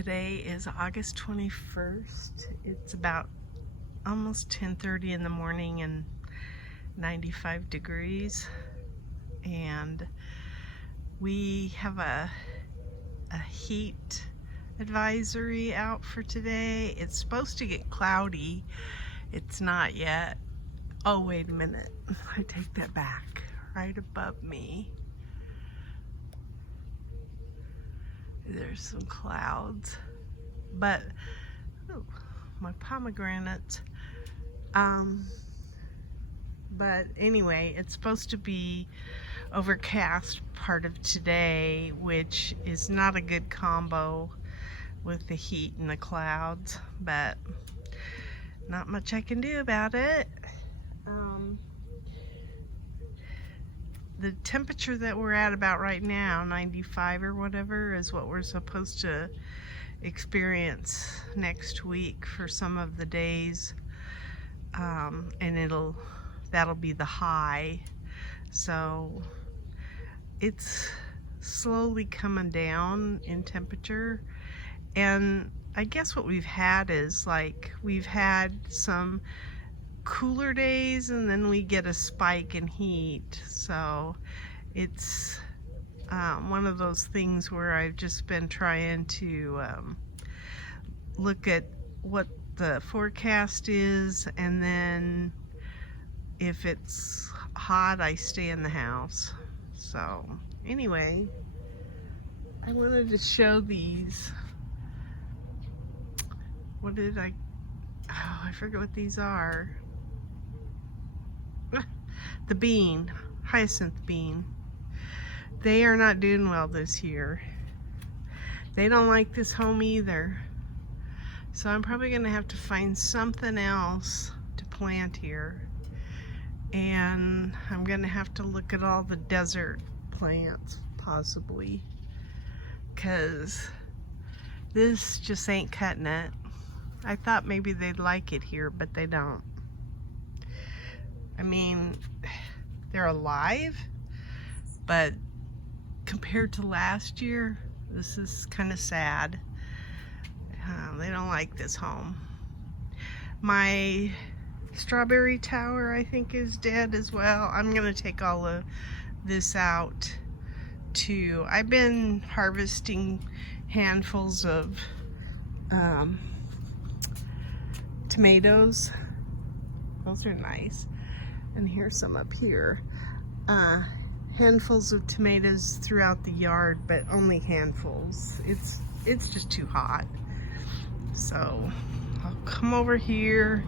Today is August 21st. It's about almost 10:30 in the morning and 95 degrees. And we have a heat advisory out for today. It's supposed to get cloudy. It's not yet. Oh, wait a minute. I take that back. Right above me, there's some clouds, but ooh, my pomegranate. But anyway, it's supposed to be overcast part of today, which is not a good combo with the heat and the clouds, but not much I can do about it. The temperature that we're at about right now, 95 or whatever, is what we're supposed to experience next week for some of the days, and that'll be the high. So it's slowly coming down in temperature, and I guess what we've had is we've had some cooler days and then we get a spike in heat. So it's one of those things where I've just been trying to look at what the forecast is, and then if it's hot, I stay in the house. So anyway, I wanted to show these. I forget what these are. The bean, hyacinth bean. They are not doing well this year. They don't like this home either. So I'm probably gonna have to find something else to plant here. And I'm gonna have to look at all the desert plants, possibly, because this just ain't cutting it. I thought maybe they'd like it here, but they don't. I mean, they're alive, but compared to last year, this is kind of sad. They don't like this home. My strawberry tower, I think, is dead as well. I'm gonna take all of this out too. I've been harvesting handfuls of tomatoes. Those are nice. And here's some up here. Handfuls of tomatoes throughout the yard, but only handfuls. It's just too hot. So I'll come over here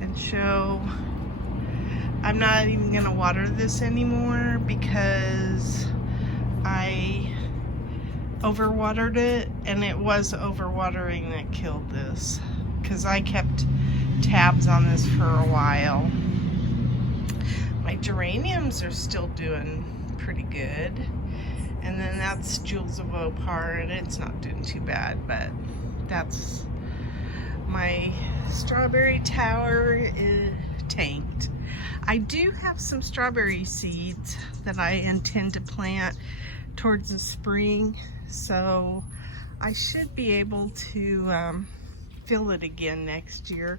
and show. I'm not even gonna water this anymore because I overwatered it, and it was overwatering that killed this, because I kept tabs on this for a while. My geraniums are still doing pretty good, and then that's Jewels of Opar, and it's not doing too bad, but that's my strawberry tower is tanked. I do have some strawberry seeds that I intend to plant towards the spring, so I should be able to fill it again next year,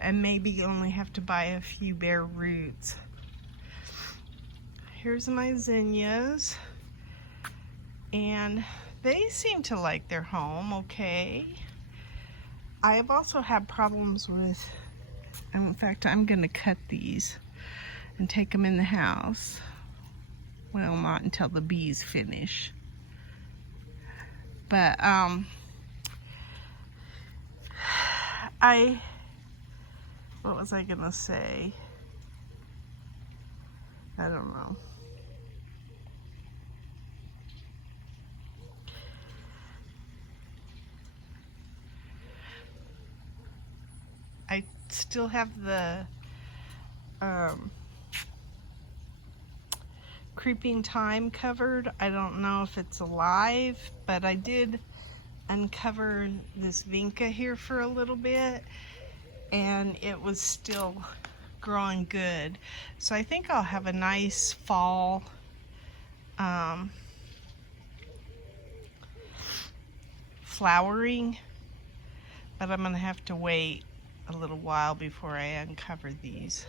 and maybe only have to buy a few bare roots. Here's my zinnias, and they seem to like their home okay. I have also had problems with, in fact, I'm gonna cut these and take them in the house. Well, not until the bees finish. But what was I gonna say? I don't know. I still have the creeping thyme covered. I don't know if it's alive, but I did uncover this vinca here for a little bit, and it was still growing good. So I think I'll have a nice fall flowering, but I'm gonna have to wait a little while before I uncover these.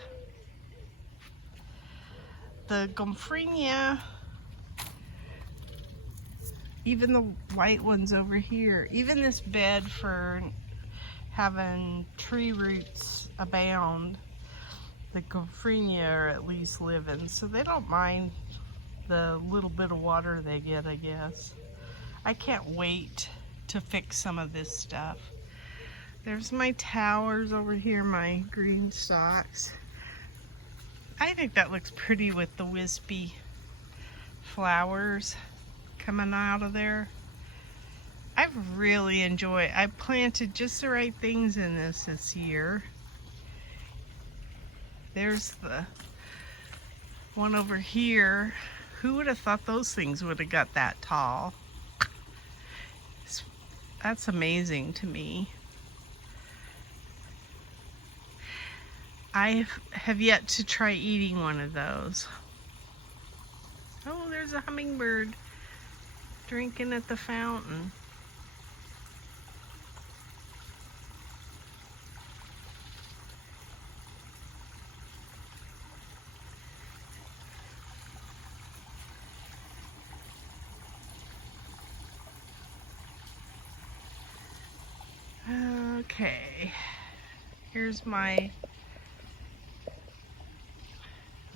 The Gomphrenia, even the white ones over here, even this bed for having tree roots abound, the Gomphrenia are at least living, so they don't mind the little bit of water they get, I guess. I can't wait to fix some of this stuff. There's my towers over here, my GreenStalks. I think that looks pretty with the wispy flowers coming out of there. I've really enjoyed, I planted just the right things in this year. There's the one over here. Who would have thought those things would have got that tall? That's amazing to me. I have yet to try eating one of those. Oh, there's a hummingbird drinking at the fountain. Okay, here's my,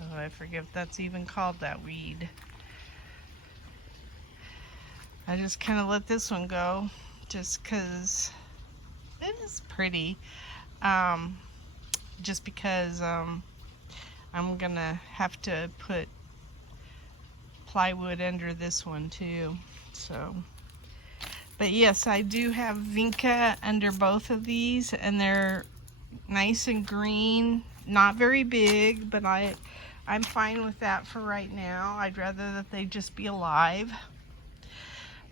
oh, I forget if that's even called that weed. I just kind of let this one go just because it is pretty. Just because I'm gonna have to put plywood under this one too, so. But yes, I do have vinca under both of these, and they're nice and green. Not very big, but I'm fine with that for right now. I'd rather that they just be alive.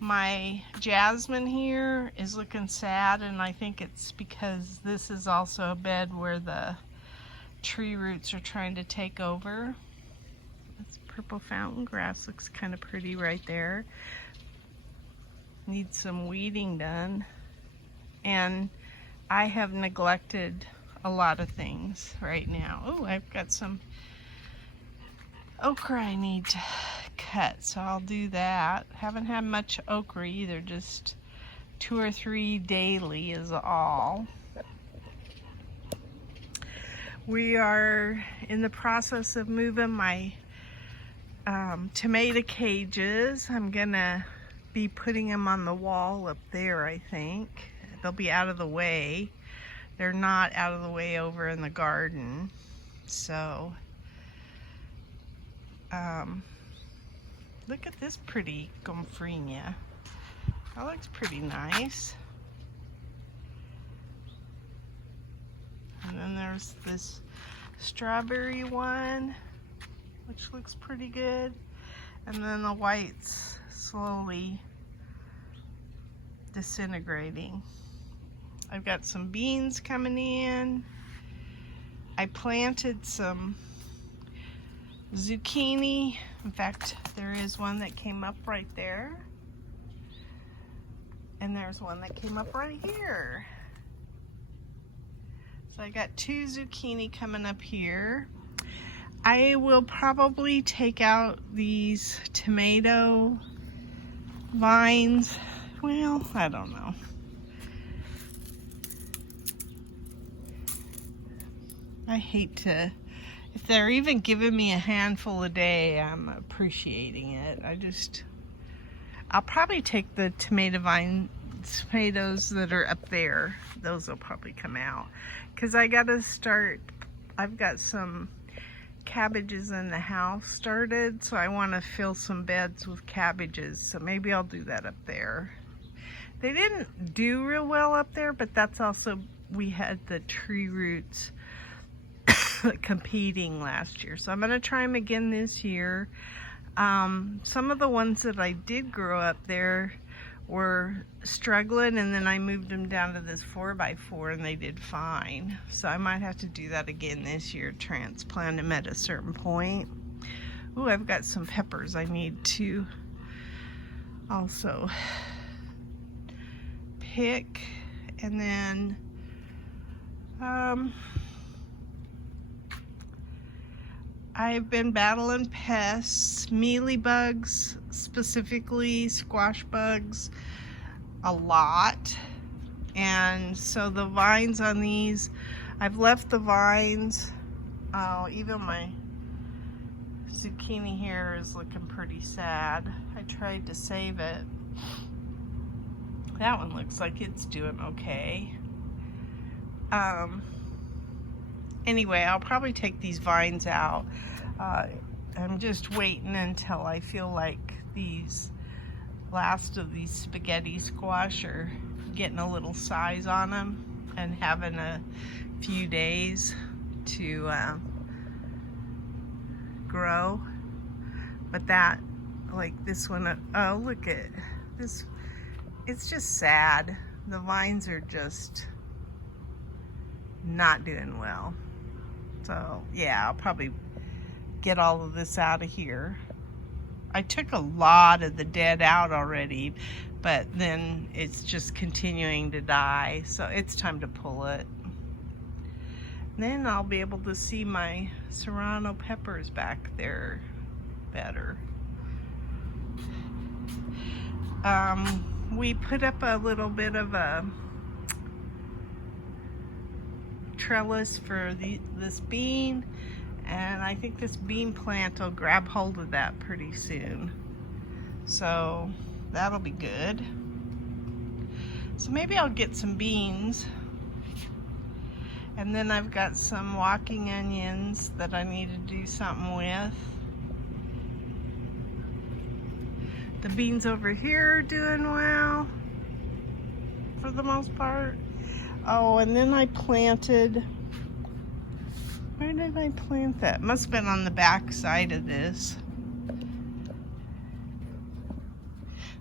My jasmine here is looking sad, and I think it's because this is also a bed where the tree roots are trying to take over. This purple fountain grass looks kind of pretty right there. Needs some weeding done, and I have neglected a lot of things right now. Oh, I've got some okra I need to cut, so I'll do that. Haven't had much okra either, just 2 or 3 daily is all. We are in the process of moving my tomato cages. I'm gonna be putting them on the wall up there, I think. They'll be out of the way. They're not out of the way over in the garden. So, look at this pretty Gomphrenia. That looks pretty nice. And then there's this strawberry one, which looks pretty good. And then the whites slowly disintegrating. I've got some beans coming in. I planted some zucchini. In fact, there is one that came up right there. And there's one that came up right here. So I got 2 zucchini coming up here. I will probably take out these tomato vines. Well, I don't know. I hate to, if they're even giving me a handful a day, I'm appreciating it. I'll probably take the tomatoes that are up there. Those will probably come out. Because I gotta start, I've got some cabbages in the house started, so I want to fill some beds with cabbages, so maybe I'll do that up there. They didn't do real well up there, but that's also, we had the tree roots competing last year, so I'm going to try them again this year. Some of the ones that I did grow up there were struggling, and then I moved them down to this 4x4 and they did fine. So I might have to do that again this year, transplant them at a certain point. Ooh, I've got some peppers I need to also pick. And then I've been battling pests, mealybugs, specifically squash bugs, a lot. And so the vines on these, I've left the vines. Oh, even my zucchini here is looking pretty sad. I tried to save it. That one looks like it's doing okay. Anyway, I'll probably take these vines out. I'm just waiting until I feel like these last of these spaghetti squash are getting a little size on them and having a few days to grow. But that, like this one, oh, look at this. It's just sad. The vines are just not doing well. So yeah, I'll probably get all of this out of here. I took a lot of the dead out already, but then it's just continuing to die. So it's time to pull it. Then I'll be able to see my serrano peppers back there better. We put up a little bit of a trellis for this bean, and I think this bean plant will grab hold of that pretty soon. So that'll be good. So maybe I'll get some beans. And then I've got some walking onions that I need to do something with. The beans over here are doing well for the most part. Oh, and then I planted, where did I plant that? Must have been on the back side of this.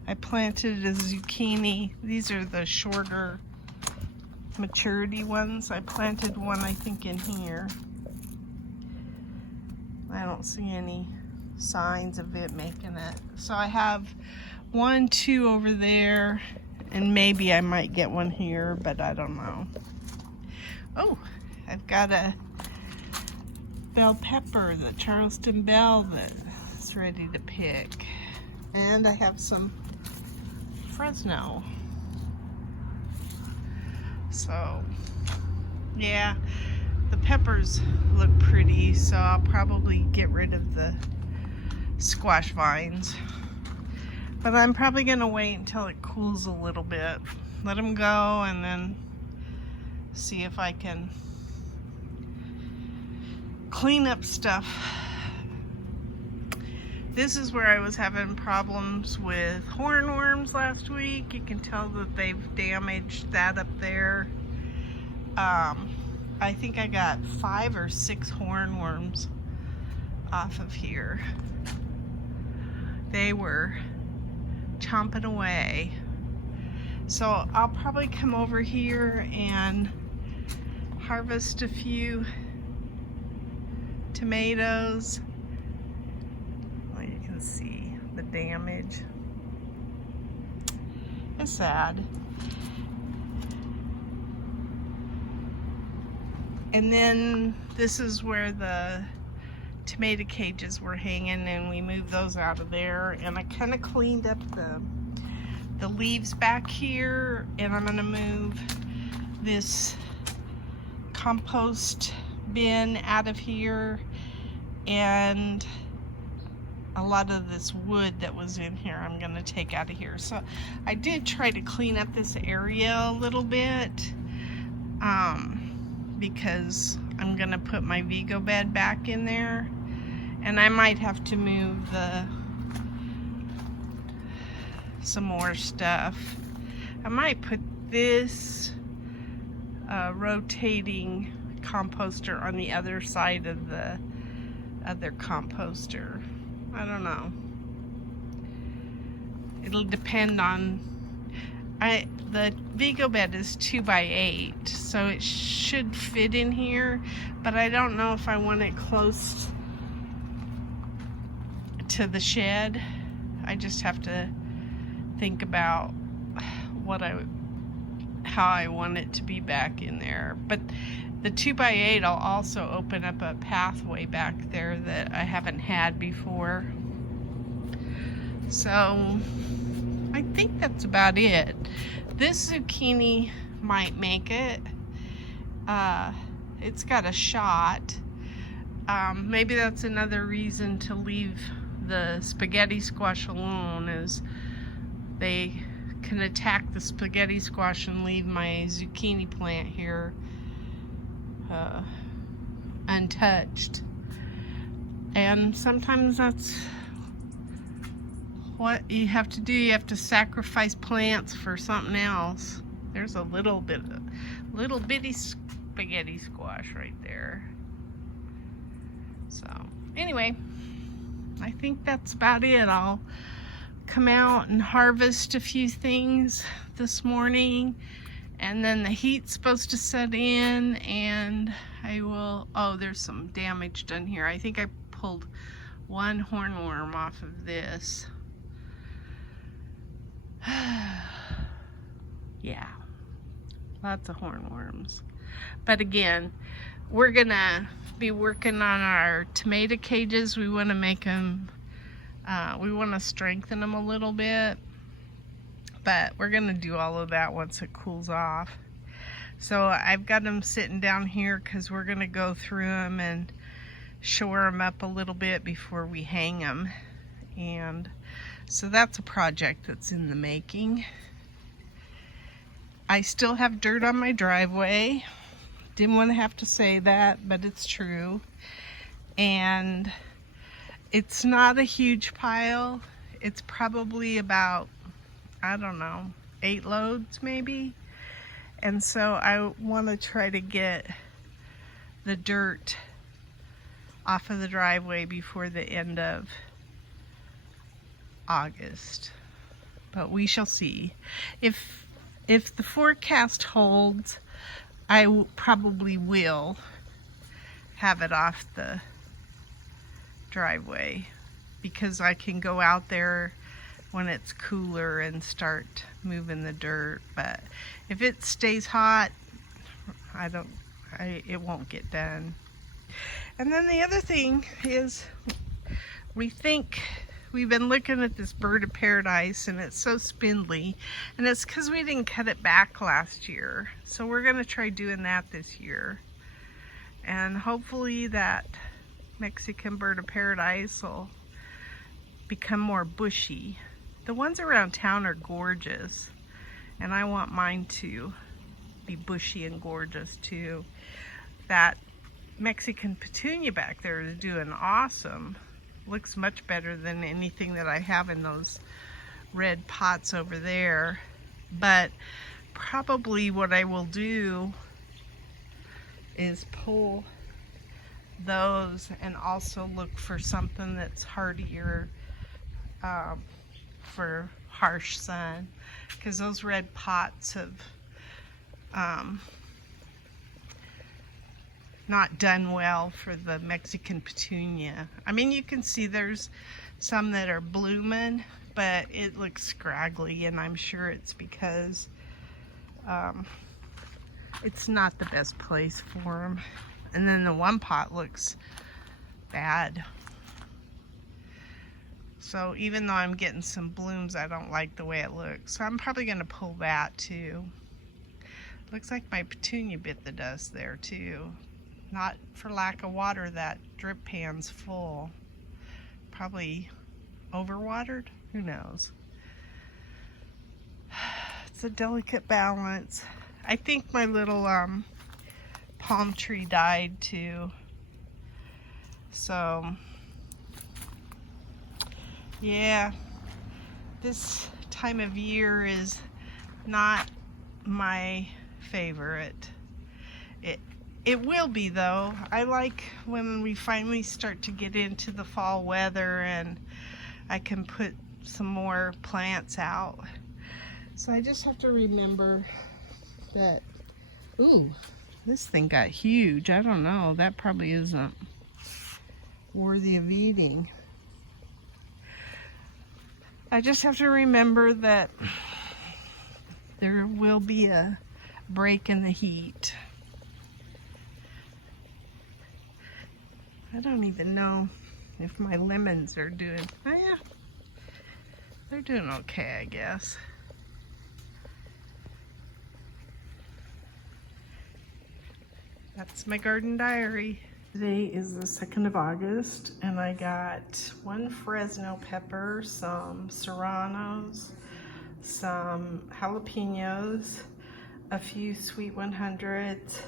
I planted a zucchini. These are the shorter maturity ones. I planted one, I think, in here. I don't see any signs of it making it. So I have 1, 2 over there, and maybe I might get one here, but I don't know. Oh, I've got a bell pepper, the Charleston bell, that's ready to pick. And I have some Fresno. So yeah, the peppers look pretty, so I'll probably get rid of the squash vines. But I'm probably gonna wait until it cools a little bit, let them go, and then see if I can clean up stuff. This is where I was having problems with hornworms last week. You can tell that they've damaged that up there. I think I got 5 or 6 hornworms off of here. They were chomping away. So I'll probably come over here and harvest a few tomatoes. Well, you can see the damage. It's sad. And then this is where the tomato cages were hanging, and we moved those out of there. And I kind of cleaned up the leaves back here, and I'm gonna move this compost bin out of here, and a lot of this wood that was in here I'm gonna take out of here. So I did try to clean up this area a little bit, because I'm gonna put my Vego bed back in there, and I might have to move some more stuff. I might put this rotating composter on the other side of the other composter. I don't know. It'll depend on, the Vego bed is 2x8, so it should fit in here, but I don't know if I want it close to the shed. I just have to think about what I how I want it to be back in there. But the 2x8, I'll also open up a pathway back there that I haven't had before. So I think that's about it. This zucchini might make it. It's got a shot. Maybe that's another reason to leave the spaghetti squash alone, is they can attack the spaghetti squash and leave my zucchini plant here untouched. And sometimes that's what you have to do. You have to sacrifice plants for something else. There's a little bitty spaghetti squash right there. So anyway, I think that's about it. I'll come out and harvest a few things this morning, and then the heat's supposed to set in, and I will, oh, there's some damage done here. I think I pulled one hornworm off of this. Yeah, lots of hornworms. But again, we're gonna be working on our tomato cages. We want to make them, we want to strengthen them a little bit, but we're gonna do all of that once it cools off. So I've got them sitting down here because we're gonna go through them and shore them up a little bit before we hang them. And so that's a project that's in the making. I still have dirt on my driveway. Didn't want to have to say that, but it's true. And it's not a huge pile. It's probably about, I don't know, 8 loads maybe. And so I want to try to get the dirt off of the driveway before the end of August. But we shall see. If the forecast holds, I probably will have it off the driveway, because I can go out there when it's cooler and start moving the dirt. But if it stays hot, it won't get done. And then the other thing is, we've been looking at this bird of paradise, and it's so spindly, and it's because we didn't cut it back last year. So we're going to try doing that this year, and hopefully that Mexican bird of paradise will become more bushy. The ones around town are gorgeous, and I want mine to be bushy and gorgeous too. That Mexican petunia back there is doing awesome. Looks much better than anything that I have in those red pots over there. But probably what I will do is pull those and also look for something that's hardier for harsh sun, because those red pots have not done well for the Mexican petunia. I mean, you can see there's some that are blooming, but it looks scraggly, and I'm sure it's because it's not the best place for them. And then the one pot looks bad. So even though I'm getting some blooms, I don't like the way it looks. So I'm probably going to pull that too. Looks like my petunia bit the dust there too. Not for lack of water, that drip pan's full. Probably overwatered, who knows. It's a delicate balance. I think my little palm tree died too. So yeah, this time of year is not my favorite. It will be though. I like when we finally start to get into the fall weather and I can put some more plants out. So I just have to remember that, ooh, this thing got huge. I don't know, that probably isn't worthy of eating. I just have to remember that there will be a break in the heat. I don't even know if my lemons are doing, oh yeah, they're doing okay, I guess. That's my garden diary. Today is the 2nd of August, and I got 1 Fresno pepper, some serranos, some jalapenos, a few sweet 100s,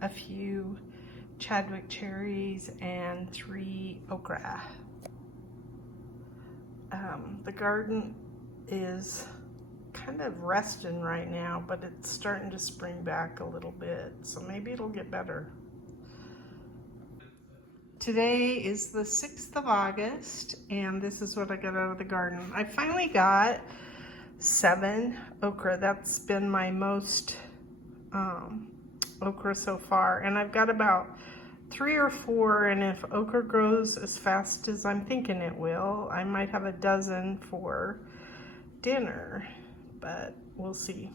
a few Chadwick cherries, and 3 okra. The garden is kind of resting right now, but it's starting to spring back a little bit, so maybe it'll get better. Today is the 6th of August, and this is what I got out of the garden. I finally got 7 okra. That's been my most okra so far, and I've got about 3 or 4, and if okra grows as fast as I'm thinking it will, I might have a dozen for dinner, but we'll see.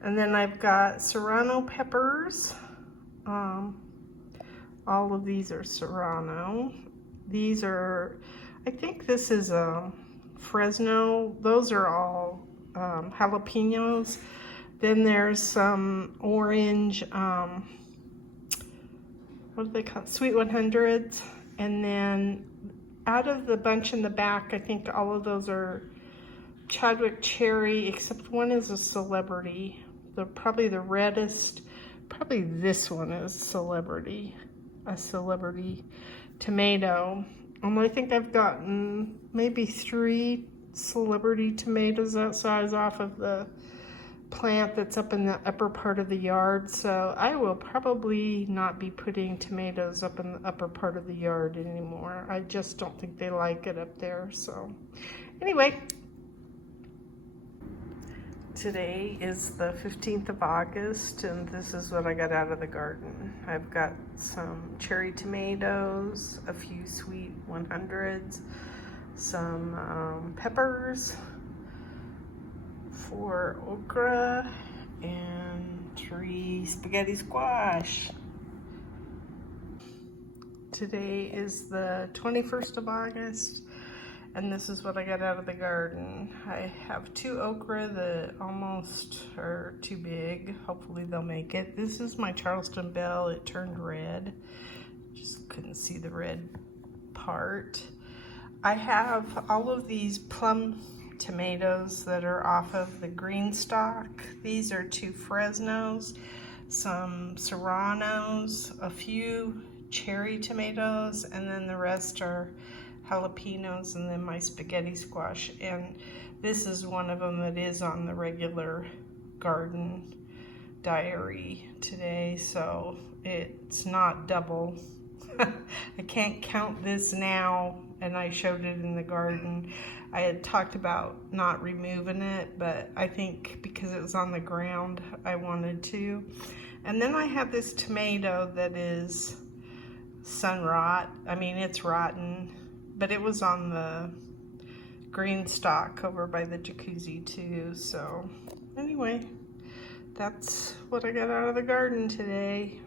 And then I've got serrano peppers. All of these are serrano. These are, I think this is a Fresno. Those are all jalapenos. Then there's some orange, what do they call it? Sweet 100s. And then out of the bunch in the back, I think all of those are Chadwick cherry, except one is a celebrity. Probably the reddest, probably this one is celebrity, a celebrity tomato. I think I've gotten maybe 3 celebrity tomatoes that size off of the plant that's up in the upper part of the yard. So I will probably not be putting tomatoes up in the upper part of the yard anymore. I just don't think they like it up there. So anyway, today is the 15th of August, and this is what I got out of the garden. I've got some cherry tomatoes, a few sweet 100s, some peppers, 4 okra, and 3 spaghetti squash. Today is the 21st of August, and this is what I got out of the garden. I have 2 okra that almost are too big. Hopefully they'll make it. This is my Charleston bell. It turned red. Just couldn't see the red part. I have all of these plum tomatoes that are off of the GreenStalk. These are 2 Fresnos, some serranos, a few cherry tomatoes, and then the rest are jalapenos, and then my spaghetti squash. And this is one of them that is on the regular garden diary today, so it's not double. I can't count this now, and I showed it in the garden. I had talked about not removing it, but I think because it was on the ground, I wanted to. And then I have this tomato that is sun rot. I mean, it's rotten, but it was on the GreenStalk over by the jacuzzi too. So anyway, that's what I got out of the garden today.